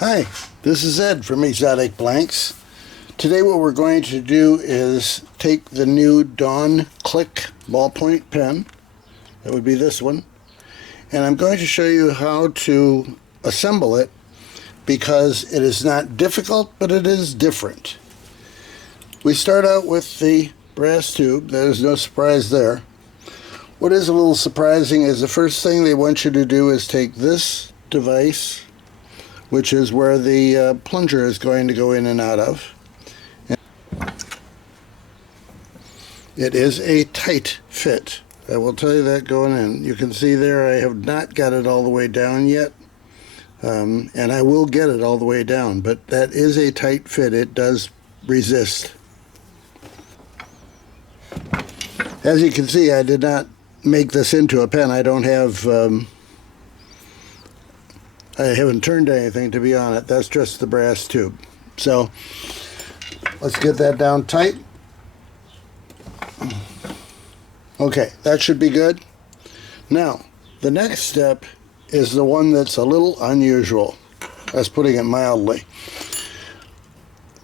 Hi, this is Ed from Exotic Blanks. Today what we're going to do is take the new Dawn Click ballpoint pen, that would be this one, and I'm going to show you how to assemble it because it is not difficult, but it is different. We start out with the brass tube. There's no surprise there. What is a little surprising is the first thing they want you to do is take this device, which is where the plunger is going to go in and out of. It is a tight fit. I will tell you that going in. You can see there I have not got it all the way down yet, and I will get it all the way down, but that is a tight fit. It does resist. As you can see, I did not make this into a pen. I don't have I haven't turned anything to be on it. That's just the brass tube. So let's get that down tight. Okay, that should be good. Now, the next step is the one that's a little unusual. That's putting it mildly.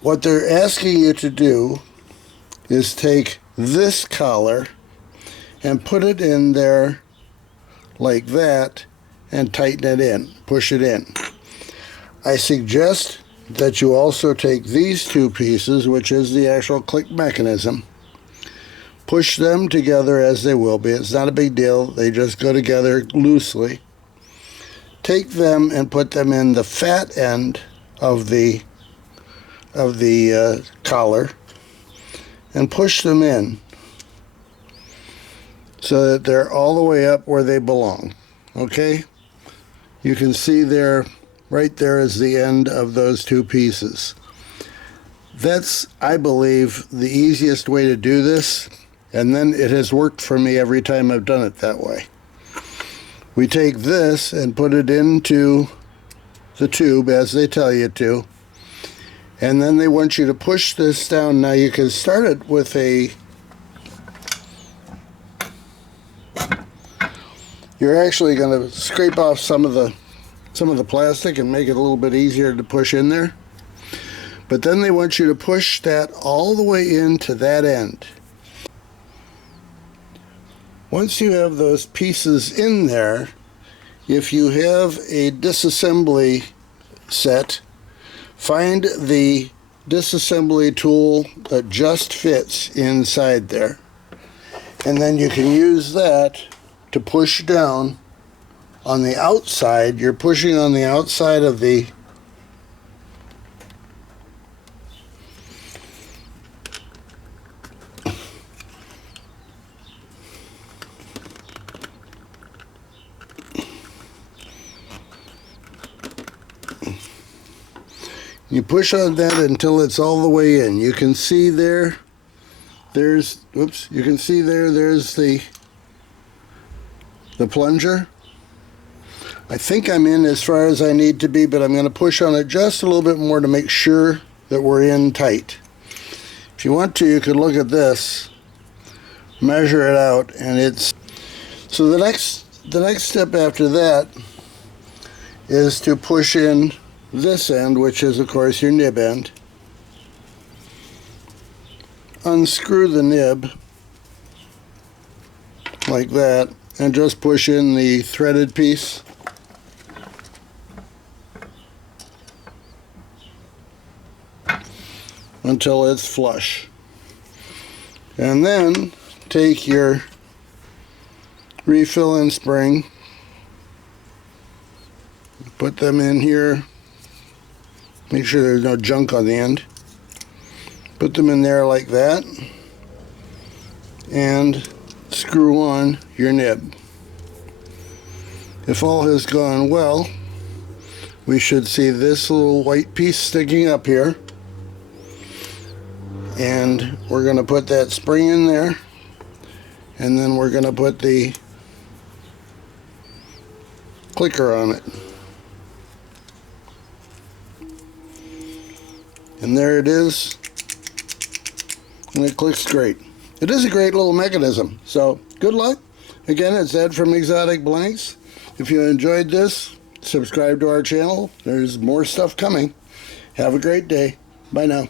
What they're asking you to do is take this collar and put it in there like that and tighten it in, push it in. I suggest that you also take these two pieces, which is the actual click mechanism, push them together as they will be. It's not a big deal. They just go together loosely. Take them and put them in the fat end of the collar and push them in so that they're all the way up where they belong. Okay? You can see there, right there is the end of those two pieces. That's, I believe, the easiest way to do this, and then it has worked for me every time I've done it that way. We take this and put it into the tube as they tell you to, and then they want you to push this down. Now you can start it with you're actually going to scrape off some of the plastic and make it a little bit easier to push in there. But then they want you to push that all the way into that end. Once you have those pieces in there, if you have a disassembly set, find the disassembly tool that just fits inside there. And then you can use that to push down on the outside. You're pushing on the outside of the you push on that until it's all the way in. You can see there's the plunger. I think I'm in as far as I need to be, but I'm going to push on it just a little bit more to make sure that we're in tight. If you want to, you could look at this, measure it out, and it's... So the next step after that is to push in this end, which is of course your nib end. Unscrew the nib like that and just push in the threaded piece. Until it's flush. And then take your refill-in spring, put them in here, make sure there's no junk on the end, put them in there like that, and screw on your nib. If all has gone well, we should see this little white piece sticking up here, and we're going to put that spring in there, and then we're going to put the clicker on it. And there it is, and it clicks great. It is a great little mechanism, so good luck. Again, it's Ed from Exotic Blanks. If you enjoyed this, subscribe to our channel. There's more stuff coming. Have a great day. Bye now.